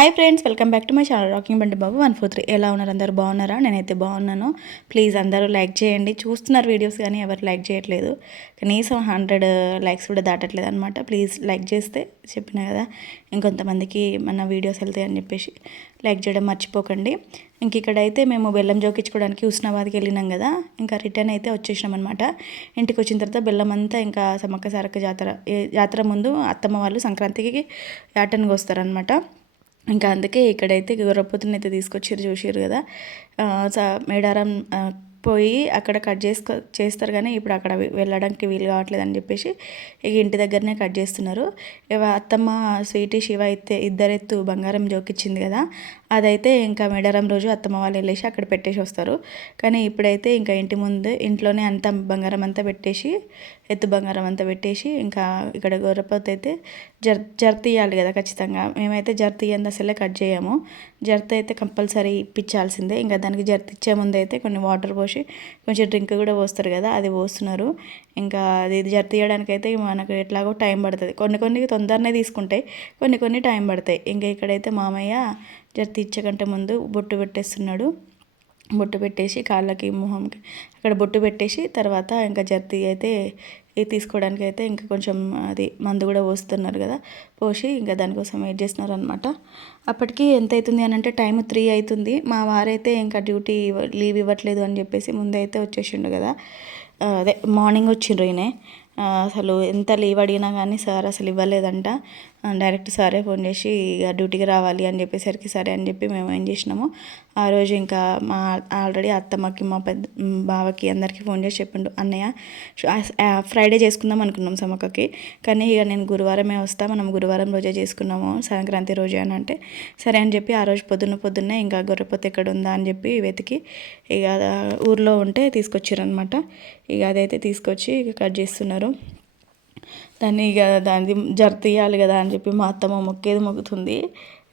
Hi friends, welcome back to my channel rocking బండి బాబు 143. ఎలా ఉన్నారు? అందరు బాగున్నారా? నేనైతే బాగున్నాను. ప్లీజ్ అందరూ లైక్ చేయండి. చూస్తున్నారు వీడియోస్ కానీ ఎవరు లైక్ చేయట్లేదు. కనీసం 100 లైక్స్ కూడా దాటట్లేదు అనమాట. ప్లీజ్ లైక్ చేస్తే చెప్పినా కదా ఇంకొంతమందికి మన వీడియోస్ వెళ్తాయి అని చెప్పేసి లైక్ చేయడం మర్చిపోకండి. ఇంక ఇక్కడైతే మేము బెల్లం జోకించుకోవడానికి హుస్నాబాద్కి వెళ్ళినాం కదా, ఇంకా రిటర్న్ అయితే వచ్చేసినాం అనమాట. ఇంటికి వచ్చిన తర్వాత బెల్లం అంతా ఇంకా సమ్మక్క సారక్క జాతర ముందు అత్తమ్మ వాళ్ళు సంక్రాంతికి యాటన్కి వస్తారనమాట. ఇంకా అందుకే ఇక్కడైతే గొర్రెపోతుని అయితే తీసుకొచ్చారు, చూసారు కదా. మేడారం పోయి అక్కడ కట్ చేస్తారు కానీ ఇప్పుడు అక్కడ వెళ్ళడానికి వీలు కావట్లేదు అని చెప్పేసి ఇక ఇంటి దగ్గరనే కట్ చేస్తున్నారు. అత్తమ్మ స్వీటీ శివ అయితే ఇద్దరెత్తు బంగారం జోకిచ్చింది కదా, అదైతే ఇంకా మేడారం రోజు అత్తమ్మ వాళ్ళు వెళ్ళేసి అక్కడ పెట్టేసి వస్తారు. కానీ ఇప్పుడైతే ఇంకా ఇంటి ముందు ఇంట్లోనే అంతా బంగారం అంతా పెట్టేసి, ఎత్తు బంగారం అంతా పెట్టేసి ఇంకా ఇక్కడ గొర్రెపోతు అయితే జర్త ఇవ్వాలి కదా ఖచ్చితంగా. మేమైతే జర్త ఇయ్యంది అసలే కట్ చేయము. జర్త అయితే కంపల్సరీ ఇప్పించాల్సిందే. ఇంకా దానికి జర్త ఇచ్చే ముందు అయితే కొన్ని వాటర్ పోసి కొంచెం డ్రింక్ కూడా పోస్తారు కదా, అది పోస్తున్నారు. ఇంకా అది జర్త ఇవ్వడానికి అయితే మనకు ఎట్లాగో టైం పడుతుంది. కొన్ని తొందరనే తీసుకుంటాయి, కొన్ని టైం పడతాయి. ఇంకా ఇక్కడైతే మామయ్య జర్త ఇచ్చకంటే ముందు బొట్టు పెట్టేస్తున్నాడు. బొట్టు పెట్టేసి కాళ్ళకి మొహంకి అక్కడ బొట్టు పెట్టేసి తర్వాత ఇంకా జర్తి అయితే తీసుకోవడానికి అయితే ఇంకా కొంచెం అది మందు కూడా పోస్తున్నారు కదా, పోసి ఇంకా దానికోసం వెయిట్ చేస్తున్నారు అనమాట. అప్పటికి ఎంత అవుతుంది అని అంటే టైం 3 అవుతుంది. మా వారైతే ఇంకా డ్యూటీ లీవ్ ఇవ్వట్లేదు అని చెప్పేసి ముందైతే వచ్చేసిండు కదా. అదే మార్నింగ్ వచ్చిండ్రు ఈయన. అసలు ఎంత లీవ్ అడిగినా కానీ సార్ అసలు ఇవ్వలేదంట. డైరెక్ట్ సారే ఫోన్ చేసి ఇక డ్యూటీకి రావాలి అని చెప్పేసరికి సరే అని చెప్పి మేము ఏం చేసినాము, ఆ రోజు ఇంకా మా ఆల్రెడీ అత్తమ్మకి మా పెద్ద బావకి అందరికీ ఫోన్ చేసి చెప్పిండు, అన్నయ్య ఫ్రైడే చేసుకుందాం అనుకున్నాం సమక్కకి, కానీ ఇక నేను గురువారమే వస్తా, మనం గురువారం రోజే చేసుకున్నాము సంక్రాంతి రోజే అని అంటే సరే అని చెప్పి ఆ రోజు పొద్దున్నే ఇంకా గొర్రెపోతే ఎక్కడ ఉందా అని చెప్పి వెతికి ఇక ఊర్లో ఉంటే తీసుకొచ్చారనమాట. ఇక అదైతే తీసుకొచ్చి ఇక కట్ చేస్తున్నారు. దాన్ని ఇక దాన్ని తీయాలి కదా అని చెప్పి మా అత్తమ్మ మొక్కేది మొక్కుతుంది.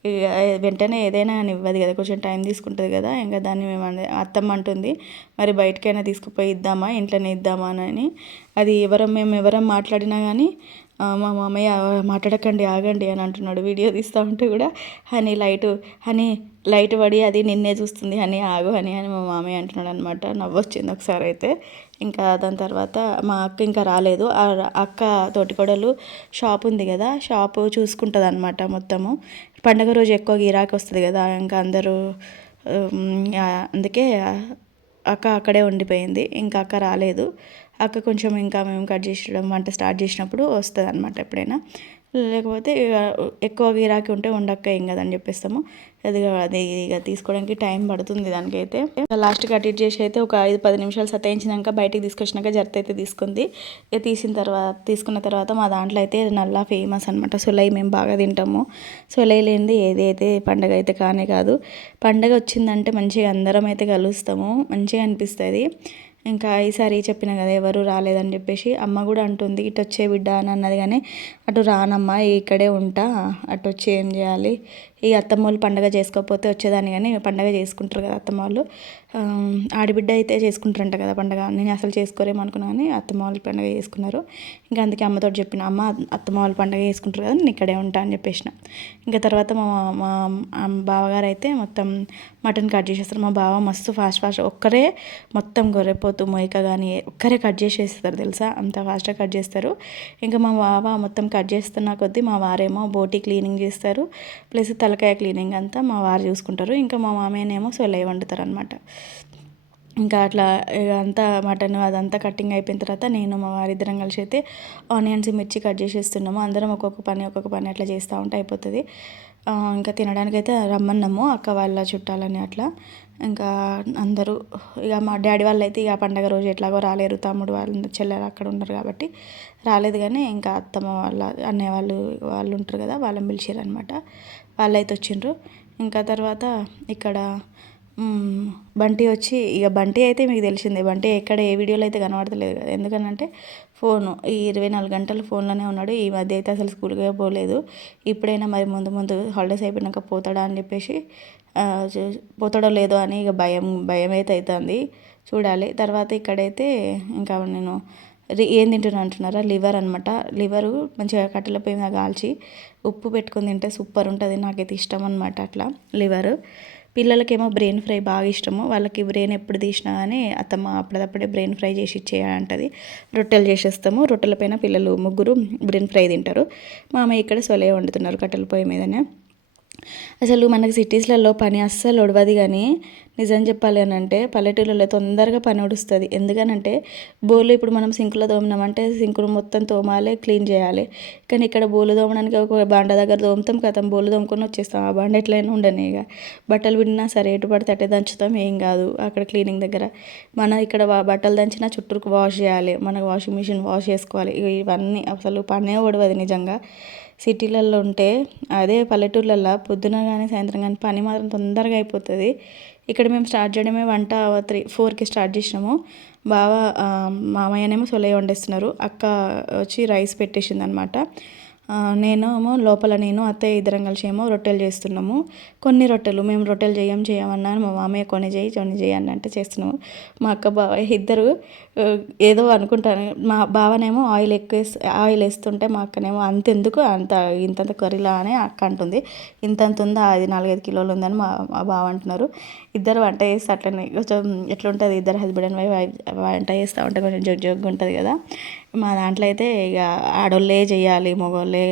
ఇక వెంటనే ఏదైనా అని ఇవ్వదు కదా, కొంచెం టైం తీసుకుంటుంది కదా. ఇంకా దాన్ని మేము అత్తమ్మ అంటుంది, మరి బయటకైనా తీసుకుపోయి ఇద్దామా ఇంట్లోనే ఇద్దామా అని. అది మేము ఎవరం మాట్లాడినా కానీ మా మామయ్య మాట్లాడకండి ఆగండి అని అంటున్నాడు. వీడియో తీస్తూ ఉంటే కూడా హనీ లైట్ పడి అది నిన్నే చూస్తుంది హనీ ఆగు అని మా మామయ్య అంటున్నాడు అనమాట. నవ్వొచ్చింది ఒకసారి అయితే. ఇంకా దాని తర్వాత మా అక్క ఇంకా రాలేదు. ఆ అక్క తోటికోడలు షాప్ ఉంది కదా, షాపు చూసుకుంటుంది అనమాట మొత్తము. పండగ రోజు ఎక్కువ గిరాకీ వస్తుంది కదా, ఇంకా అందరూ అందుకే అక్క అక్కడే ఉండిపోయింది. ఇంకా అక్క రాలేదు. అక్క కొంచెం ఇంకా మేము కట్ చేసడం వంట స్టార్ట్ చేసినప్పుడు వస్తుంది అనమాట ఎప్పుడైనా. లేకపోతే ఎక్కువ గిరాకీ ఉంటే ఉండక్క ఏం కదని చెప్పేస్తాము. అది ఇక తీసుకోవడానికి టైం పడుతుంది దానికైతే. లాస్ట్కి అటు ఇటు చేసి అయితే ఒక 5-10 నిమిషాలు సతాయించినాక బయటికి తీసుకొచ్చినాక జర్త అయితే తీసుకుంది. ఇక తీసుకున్న తర్వాత మా దాంట్లో అయితే నల్లా ఫేమస్ అనమాట. సులై మేము బాగా తింటాము. సులై లేనిది ఏదైతే పండగ అయితే కానే కాదు. పండగ వచ్చిందంటే మంచిగా అందరం అయితే కలుస్తాము, మంచిగా అనిపిస్తుంది. ఇంకా ఈసారి చెప్పిన కదా ఎవరు రాలేదని చెప్పేసి అమ్మ కూడా అంటుంది ఇటు వచ్చే బిడ్డ అని అన్నది, కానీ అటు రానమ్మా ఇక్కడే ఉంటా, అటు వచ్చి ఏం చేయాలి. ఈ అత్తమ్మ వాళ్ళు పండగ చేసుకోకపోతే వచ్చేదాన్ని, కానీ పండగ చేసుకుంటారు కదా అత్తమ్మ వాళ్ళు. ఆడబిడ్డ అయితే చేసుకుంటారంట కదా పండగ. నేను అసలు చేసుకోరేమో అనుకున్నా కానీ అత్తమ్మ వాళ్ళు పండగ చేసుకున్నారు. ఇంకా అందుకే అమ్మతో చెప్పిన, అమ్మ అత్తమ్మ వాళ్ళు పండగ చేసుకుంటారు కదా నేను ఇక్కడే ఉంటా అని చెప్పేసిన. ఇంకా తర్వాత మా బావగారు అయితే మొత్తం మటన్ కట్ చేసేస్తారు. మా బావ మస్తు ఫాస్ట్ ఒక్కరే మొత్తం గొర్రెపోతు మొయ్యక కానీ ఒక్కరే కట్ చేసేస్తారు తెలుసా, అంత ఫాస్ట్గా కట్ చేస్తారు. ఇంకా మా బావ మొత్తం కట్ చేస్తున్న కొద్దీ మా వారేమో బోటి క్లీనింగ్ చేస్తారు, ప్లస్ తలకాయ క్లీనింగ్ అంతా మా వారు చూసుకుంటారు. ఇంకా మా మామయ్యనేమో సొలై వండుతారు అనమాట. ఇంకా అట్లా అంతా మటన్ అదంతా కటింగ్ అయిపోయిన తర్వాత నేను మా వారిద్దరం కలిసి అయితే ఆనియన్స్ మిర్చి కట్ చేసేస్తున్నాము. అందరం ఒక్కొక్క పని అట్లా చేస్తూ ఉంటే అయిపోతుంది. ఇంకా తినడానికైతే రమ్మన్నాము అక్క వాళ్ళ చుట్టాలని అట్లా. ఇంకా అందరూ ఇక మా డాడీ వాళ్ళు అయితే ఇక పండగ రోజు ఎట్లాగో రాలేరు, తమ్ముడు వాళ్ళు చెల్లెలు అక్కడ ఉన్నారు కాబట్టి రాలేదు. కానీ ఇంకా అత్తమ్మ వాళ్ళ అన్నయ్య వాళ్ళు ఉంటారు కదా, వాళ్ళని పిలిచారు అనమాట. వాళ్ళైతే వచ్చిండ్రు. ఇంకా తర్వాత ఇక్కడ బంటి వచ్చి ఇక బంటి అయితే మీకు తెలిసిందే, బంటి ఎక్కడ ఏ వీడియోలో అయితే కనబడతలేదు కదా, ఎందుకనంటే ఫోను ఈ 24 గంటలు ఫోన్లోనే ఉన్నాడు. ఈ మధ్య అయితే అసలు స్కూల్కే పోలేదు. ఇప్పుడైనా మరి ముందు హాలిడేస్ అయిపోయినాక పోతాడా అని చెప్పేసి పోతాడో లేదో అని ఇక భయం అయితే అవుతుంది, చూడాలి. తర్వాత ఇక్కడైతే ఇంకా నేను ఏం తింటున్నా అంటున్నారా, లివర్ అనమాట. లివరు మంచిగా కట్టెల పొయ్యి మీద కాల్చి ఉప్పు పెట్టుకొని తింటే సూపర్ ఉంటుంది. నాకైతే ఇష్టం అనమాట అట్లా లివరు. పిల్లలకేమో బ్రెయిన్ ఫ్రై బాగా ఇష్టము. వాళ్ళకి బ్రెయిన్ ఎప్పుడు తీసినా కానీ అత్తమ్మ అప్పటిదప్పుడే బ్రెయిన్ ఫ్రై చేసి ఇచ్చేయంటది. రొట్టెలు చేసేస్తాము. రొట్టెల పైన పిల్లలు ముగ్గురు బ్రెయిన్ ఫ్రై తింటారు. మామయ్య ఇక్కడ సొలే వండుతున్నారు కట్టెల పొయ్యి మీదనే. అసలు మనకి సిటీస్లలో పని అస్సలు ఒడవది, కానీ నిజం చెప్పాలి అని అంటే పల్లెటూళ్ళలో తొందరగా పని ఒడుస్తుంది. ఎందుకనంటే బోళ్ళు ఇప్పుడు మనం సింకులో తోమినామంటే సింకును మొత్తం తోమాలి, క్లీన్ చేయాలి. కానీ ఇక్కడ బోళ్ళు తోమడానికి ఒక బండ దగ్గర తోముతాం, కథం బోళ్ళు తోముకొని వచ్చేస్తాం. ఆ బండ ఎట్లయినా ఉండని ఇక బట్టలు పిండినా సరే ఎటు పడితే అట్టే దంచుతాం, ఏం కాదు అక్కడ క్లీనింగ్ దగ్గర. మన ఇక్కడ బట్టలు దంచినా చుట్టూకు వాష్ చేయాలి, మనకు వాషింగ్ మిషన్ వాష్ చేసుకోవాలి. ఇవన్నీ అసలు పనే ఒడవది నిజంగా. సిటీలలో ఉంటే అదే పల్లెటూర్లలో పొద్దున కానీ సాయంత్రం కానీ పని మాత్రం తొందరగా అయిపోతుంది. ఇక్కడ మేము స్టార్ట్ చేయడమే వంట 4కి స్టార్ట్ చేసినాము. బావ మామయ్యనేమో సొలయ వండేస్తున్నారు. అక్క వచ్చి రైస్ పెట్టేసింది అనమాట. నేనేమో లోపల అత్తయ్య ఇద్దరం కలిసి ఏమో రొట్టెలు చేస్తున్నాము. కొన్ని రొట్టెలు మేము రొట్టెలు చేయమన్నాను. మా మామయ్య కొన్ని చేయి అని అంటే చేస్తున్నాము. మా అక్క బావ ఇద్దరు ఏదో అనుకుంటాను. మా బావనేమో ఆయిల్ వేస్తుంటే మా అక్కనేమో అంతెందుకు ఇంతంత కర్రీలా అని అక్క అంటుంది. ఇంతంత ఉందా, అది 4-5 కిలోలు ఉందని మా బావ అంటున్నారు. ఇద్దరు వంట చేస్తే అట్లనే కొంచెం ఎట్లుంటుంది, ఇద్దరు హస్బెండ్ అండ్ వైఫ్ వంట చేస్తూ ఉంటే కొంచెం జగ్గు ఉంటుంది కదా. మా దాంట్లో అయితే ఇక ఆడోళ్ళే చేయాలి, మగవాళ్ళే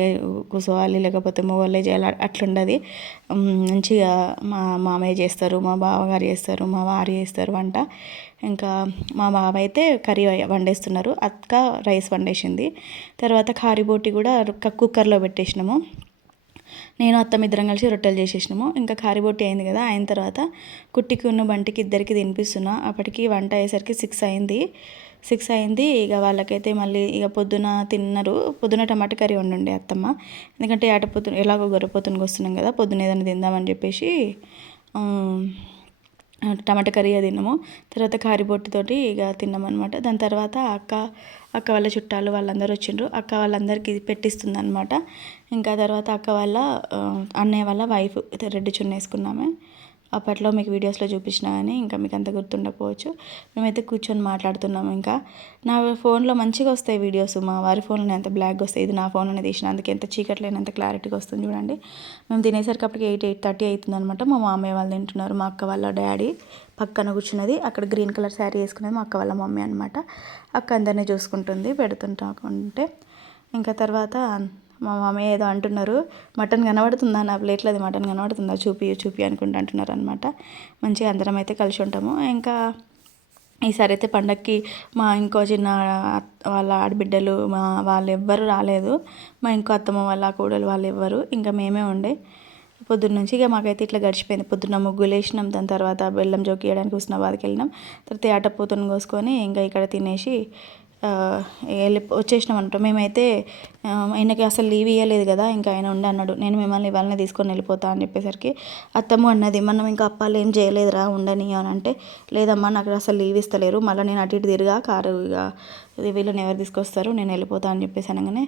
కూర్చోవాలి, లేకపోతే మగవాళ్ళే చేయాలి అట్లుండదు. మంచిగా మా మామయ్య చేస్తారు, మా బావగారు చేస్తారు, మా వారు చేస్తారు వంట. ఇంకా మా బావ అయితే కర్రీ వండేస్తున్నారు, అక్క రైస్ వండేసింది. తర్వాత కారిబోటి కూడా కుక్కర్లో పెట్టేసినాము. నేను అత్తమ్మ ఇద్దరం కలిసి రొట్టెలు చేసేసినాము. ఇంకా కారిబొట్టి అయింది కదా. అయిన తర్వాత కుట్టికి ఉన్న బంటికి ఇద్దరికి తినిపిస్తున్నా. అప్పటికి వంట అయ్యేసరికి 6 అయింది. ఇక వాళ్ళకైతే మళ్ళీ ఇక పొద్దున తిన్నారు. పొద్దున టమాటా కర్రీ వండుండే అత్తమ్మ. ఎందుకంటే ఎలాగో గొర్రెపోతునికి వస్తున్నాం కదా, పొద్దున ఏదైనా తిందామని చెప్పేసి టమాటా కర్రీ తిన్నాము. తర్వాత కారిబొట్టుతోటి ఇక తిన్నామన్నమాట. దాని తర్వాత అక్క వాళ్ళ చుట్టాలు వాళ్ళందరూ వచ్చిండ్రు. అక్క వాళ్ళందరికీ పెట్టిస్తుంది అనమాట. ఇంకా తర్వాత అక్క వాళ్ళ అన్నయ్య వాళ్ళ వైఫ్ రెడ్ చున్నీ వేసుకున్నామే. అప్పట్లో మీకు వీడియోస్లో చూపించినా కానీ ఇంకా మీకు అంత గుర్తుండకపోవచ్చు. మేమైతే కూర్చొని మాట్లాడుతున్నాము. ఇంకా నా ఫోన్లో మంచిగా వస్తాయి వీడియోస్, మా వారి ఫోన్లోనే అంత బ్లాక్గా వస్తాయి. ఇది నా ఫోన్లోనే తీసిన, అందుకే ఎంత చీకట్లేనంత క్లారిటీగా వస్తుంది చూడండి. మేము తినేసరికి అప్పటికి 8:30 అవుతుంది అనమాట. మా మామయ్య వాళ్ళు తింటున్నారు. మా అక్క వాళ్ళ డాడీ పక్కన కూర్చున్నది, అక్కడ గ్రీన్ కలర్ శారీ వేసుకున్నది మా అక్క వాళ్ళ మమ్మీ అనమాట. అక్క అందరినీ చూసుకుంటుంది పెడుతుంటే. ఇంకా తర్వాత మా మామయ్య ఏదో అంటున్నారు, మటన్ కనబడుతుందా నా ప్లేట్లో, అది మటన్ కనబడుతుందా, చూపి అనుకుంటూ అంటున్నారు అనమాట. మంచిగా అందరం అయితే కలిసి ఉంటాము. ఇంకా ఈసారి అయితే పండగకి మా ఇంకో చిన్న వాళ్ళ ఆడబిడ్డలు వాళ్ళు ఎవ్వరు రాలేదు. మా ఇంకో అత్తమ్మ వాళ్ళ కోడలు వాళ్ళు ఎవ్వరు, ఇంకా మేమే ఉండే పొద్దున్న నుంచి. ఇక మాకైతే ఇట్లా గడిచిపోయింది. పొద్దున్న ముగ్గులు వేసినాం, దాని తర్వాత బెల్లం జోకి వేయడానికి హుస్నాబాద్కి వెళ్ళినాం. తర్వాత ఆటపోతుని కోసుకొని ఇంకా ఇక్కడ తినేసి వచ్చేసినాం అంటాం. మేమైతే ఆయనకి అసలు లీవ్ ఇవ్వలేదు కదా, ఇంకా ఆయన ఉండి అన్నాడు, నేను మిమ్మల్ని ఇవాళనే తీసుకొని వెళ్ళిపోతా అని చెప్పేసరికి అత్తమ్మ అన్నది, మనం ఇంకా అప్పాలు ఏం చేయలేదురా ఉండని అని అంటే, లేదమ్మా నాకు అసలు లీవ్ ఇస్తలేరు, మళ్ళీ నేను అటు ఇటు తిరిగా కారు ఇక వీళ్ళని ఎవరు తీసుకొస్తారు, నేను వెళ్ళిపోతా అని చెప్పేసి అనగానే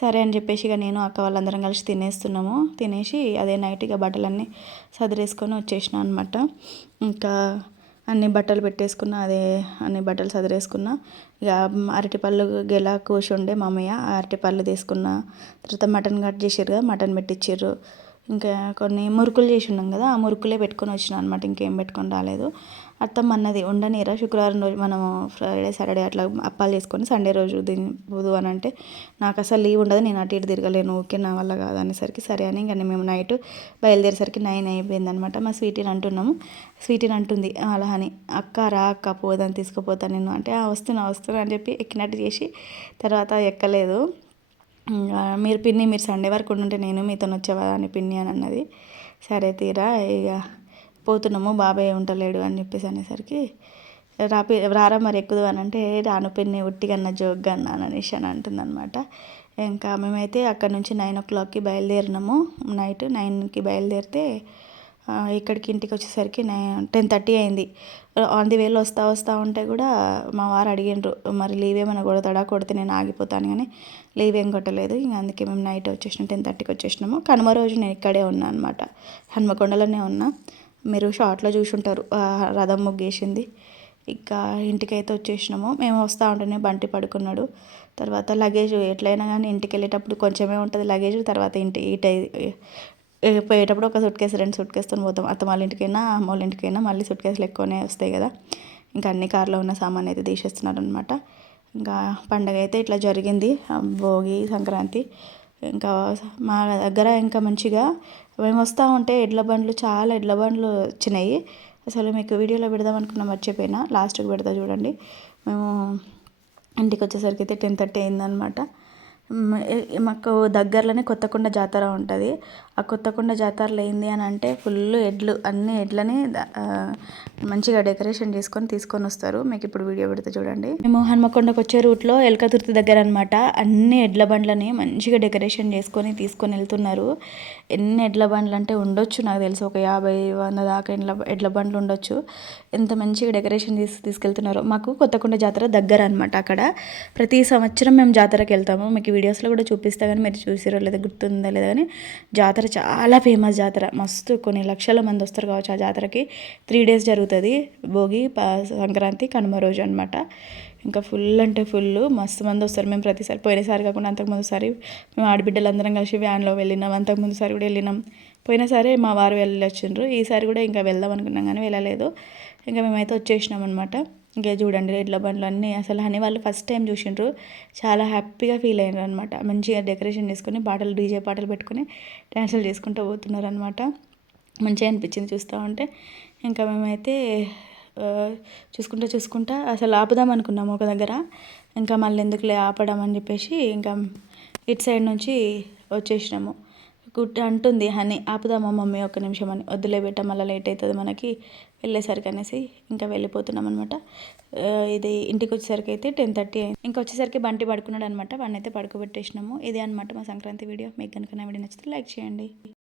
సరే అని చెప్పేసి ఇక నేను అక్క వాళ్ళందరం కలిసి తినేస్తున్నాము. తినేసి అదే నైట్ ఇక బట్టలన్నీ సదిరేసుకొని వచ్చేసిన అనమాట. ఇంకా అన్ని బట్టలు పెట్టేసుకున్నా, అన్ని బట్టలు సదిరేసుకున్నా. ఇక అరటిపళ్ళు గెల కోసి ఉండే మామయ్య అరటిపళ్ళు తీసుకున్న. తర్వాత మటన్ కట్ చేసారు కదా, మటన్ పెట్టించారు. ఇంకా కొన్ని మురుకులు చేసి ఉన్నాం కదా, ఆ మురుకులే పెట్టుకొని వచ్చిన అనమాట, ఇంకేం పెట్టుకొని రాలేదు. అత్తమ్మ అన్నది ఉండనీరా, శుక్రవారం రోజు మనము ఫ్రైడే సాటర్డే అట్లా అప్పాలు చేసుకొని సండే రోజు తినబోదు అని అంటే, నాకు అసలు లీవ్ ఉండదు, నేను అటు ఇటు తిరగలేను, ఓకే నా వల్ల కాదు అనేసరికి సరే అని ఇంకా మేము నైట్ బయలుదేరేసరికి 9 అయిపోయింది అనమాట. మా స్వీటీని అంటున్నాము. స్వీటీని అంటుంది అలా అని, అక్క రా అక్క పోదాన్ని తీసుకుపోతాను నేను అంటే, వస్తున్నా అని చెప్పి ఎక్కినట్టు చేసి తర్వాత ఎక్కలేదు. మీరు సండే వరకు ఉండుంటే నేను మీతో వచ్చేవా అని పిన్ని అని అన్నది. సరే తీరా ఇక పోతున్నాము, బాబాయ్ ఉండలేడు అని చెప్పేసి అనేసరికి రారా మరి ఎక్కుదు అని అంటే, రాను పిన్ని ఉట్టిగన్న జోగ్గా అన్నాను అనేసి అని అంటుందన్నమాట. ఇంకా మేమైతే అక్కడ నుంచి 9 o'clockకి బయలుదేరినాము. నైట్ 9కి బయలుదేరితే ఇక్కడికి ఇంటికి వచ్చేసరికి 10:30 అయింది. ఆన్ ది వేలో వస్తూ ఉంటే కూడా మా వారు అడిగిండ్రు, మరి లీవ్ ఏమైనా కొడతాడా, కొడితే నేను ఆగిపోతాను, కానీ లీవ్ ఏం కొట్టలేదు. ఇంకా అందుకే మేము నైట్ వచ్చేసినాం, 10:30కి వచ్చేసినాము. కనుమ రోజు నేను ఇక్కడే ఉన్నా అనమాట, హన్మకొండలోనే ఉన్నా. మీరు షార్ట్లో చూసి ఉంటారు రథం ముగ్గేసింది. ఇక ఇంటికైతే వచ్చేసినాము. మేము వస్తూ ఉంటేనే బంటి పడుకున్నాడు. తర్వాత లగేజ్ ఎట్లయినా కానీ ఇంటికి వెళ్ళేటప్పుడు కొంచెమే ఉంటుంది లగేజ్. తర్వాత పోయేటప్పుడు ఒక సూట్ కేసు 2 సూట్ కేసుతో పోతాం. అత్తమాళ్ళ ఇంటికైనా అమ్మోళ్ళ ఇంటికైనా మళ్ళీ సూట్ కేసులు ఎక్కువనే వస్తాయి కదా. ఇంకా అన్ని కార్లో ఉన్న సామాన్ అయితే తీసేస్తున్నారు అనమాట. ఇంకా పండగ అయితే ఇట్లా జరిగింది, భోగి సంక్రాంతి. ఇంకా మా దగ్గర ఇంకా మంచిగా మేము వస్తూ ఉంటే చాలా ఎడ్ల బండ్లు వచ్చినాయి. అసలు మీకు వీడియోలో పెడదాం అనుకున్నా, మర్చిపోయినా. లాస్ట్కి పెడతా చూడండి. మేము ఇంటికి వచ్చేసరికి అయితే 10:30 అయిందనమాట. మాకు దగ్గరలోనే కొత్తకొండ జాతర ఉంటుంది. ఆ కొత్తకొండ జాతరలో ఏంది అని అంటే ఫుల్ అన్ని ఎడ్లని మంచిగా డెకరేషన్ తీసుకొని వస్తారు. మీకు ఇప్పుడు వీడియో పెడితే చూడండి. మేము హన్మకొండకు వచ్చే రూట్లో ఎల్కతుర్తి దగ్గర అనమాట. అన్ని ఎడ్ల బండ్లని మంచిగా డెకరేషన్ తీసుకొని వెళ్తున్నారు. ఎన్ని ఎడ్ల బండ్లు అంటే ఉండొచ్చు, నాకు తెలిసి ఒక 50-100 దాకా ఎడ్ల బండ్లు ఉండొచ్చు. ఎంత మంచిగా డెకరేషన్ తీసుకెళ్తున్నారో. మాకు కొత్తకొండ జాతర దగ్గర అనమాట. అక్కడ ప్రతి సంవత్సరం మేము జాతరకి వెళ్తాము. మీకు వీడియోస్లో కూడా చూపిస్తా, కానీ మీరు చూసిరో లేదా గుర్తుందా లేదా కానీ జాతర చాలా ఫేమస్ జాతర. మస్తు కొన్ని లక్షల మంది వస్తారు కావచ్చు ఆ జాతరకి. 3 days జరుగుతుంది. భోగి, సంక్రాంతి, కనుమ రోజు అనమాట. ఇంకా ఫుల్ అంటే ఫుల్ మస్తు మంది వస్తారు. మేము ప్రతిసారి, పోయినసారి కాకుండా అంతకుముందుసారి మేము ఆడబిడ్డలందరం కలిసి వ్యాన్లో వెళ్ళినాం. అంతకుముందుసారి కూడా వెళ్ళినాం. పోయినసారి మా వారు వెళ్ళొచ్చిండ్రు. ఈసారి కూడా ఇంకా వెళ్దాం అనుకున్నాం కానీ వెళ్ళలేదు. ఇంకా మేమైతే వచ్చేసినాం అనమాట. ఇంకా చూడండి ఎడ్ల బండ్లు అన్నీ. అసలు హనీ వాళ్ళు ఫస్ట్ టైం చూసిండ్రు, చాలా హ్యాపీగా ఫీల్ అయ్యారు అనమాట. మంచిగా డెకరేషన్ చేసుకొని డీజే పాటలు పెట్టుకొని డ్యాన్సులు చేసుకుంటూ పోతున్నారు అనమాట. మంచిగా అనిపించింది చూస్తూ ఉంటే. ఇంకా మేమైతే చూసుకుంటా అసలు ఆపుదాం అనుకున్నాము ఒక దగ్గర. ఇంకా మళ్ళీ ఎందుకులే ఆపడం అని చెప్పేసి ఇంకా ఇటు సైడ్ నుంచి వచ్చేసినాము. అంటుంది హనీ, ఆపుదామా మమ్మీ ఒక్క నిమిషం అని. వద్దులే బెట్ట, మళ్ళీ లేట్ అవుతుంది మనకి వెళ్ళేసరికి అనేసి ఇంకా వెళ్ళిపోతున్నాం అనమాట. ఇది ఇంటికి వచ్చేసరికి అయితే 10:30 అయింది. ఇంకా వచ్చేసరికి బంటి పడుకున్నాడు అనమాట. వాడిని అయితే పడుకోబెట్టేసినాము. ఇదే అనమాట మా సంక్రాంతి వీడియో. మీకు కనుక నా వీడియో నచ్చితే లైక్ చేయండి.